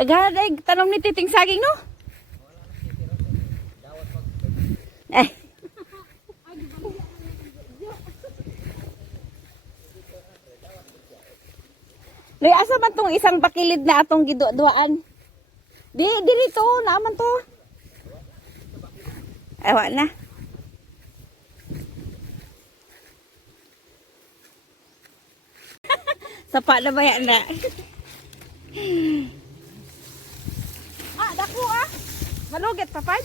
Daghan ay tanong ni Titing Saging no? Eh. Loy, asa man tong isang bakilid na atong giduan? Di, dito, naman to. Ewa na. Sapa na ba yan na? dako ah. Malugit pa pa.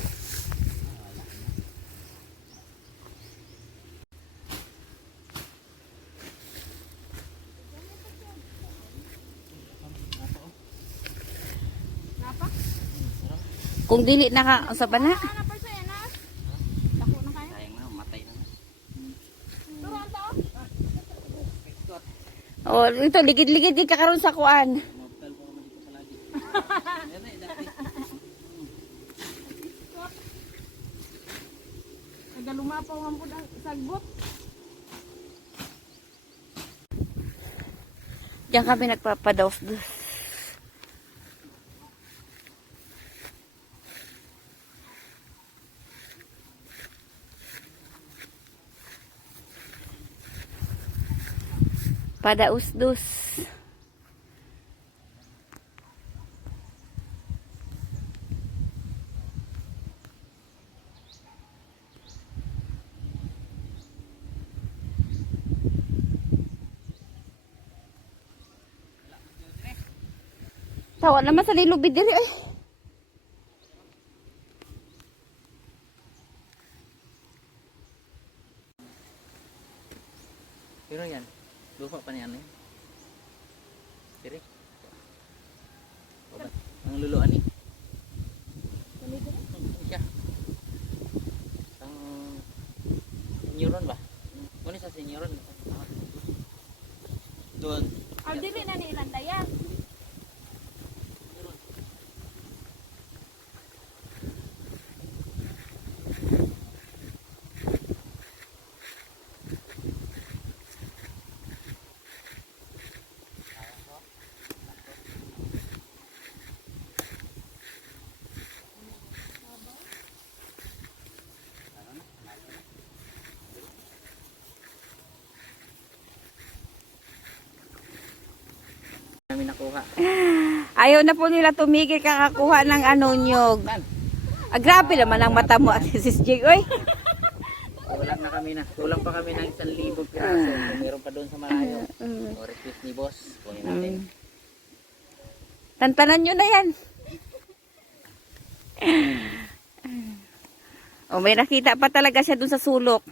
Kung dili na ka, sa ba na? Sayang na, matay na. Oh, ito ligid-ligid din ka karon sa kuan. Mabtal pa naman dito palagi. Yan eh, dati. Nagalumapaw ang po sagbot. Diyan kami nagpapadawf. Padaus-dus. Tawa naman sa nilubid diri ay. Pero yan, lupa pa niyan eh. Tiri. O ba? Ang luluan eh. Siya. Ang senyoron ba? Muna sa senyoron. Doon. Ang dili na ni ilang dayan. Nakuha. Ayaw na po nila tumigil kakakuha ng ano nyog. Ah, grabe naman ang mata mo at sis Jig. Oy. Kulang na kami na. Kulang pa kami ng isang libo piraso. Kung meron pa doon sa malayo. O request ni boss. Kunin natin. Tantanan nyo na yan. O may nakita pa talaga siya dun sa sulok.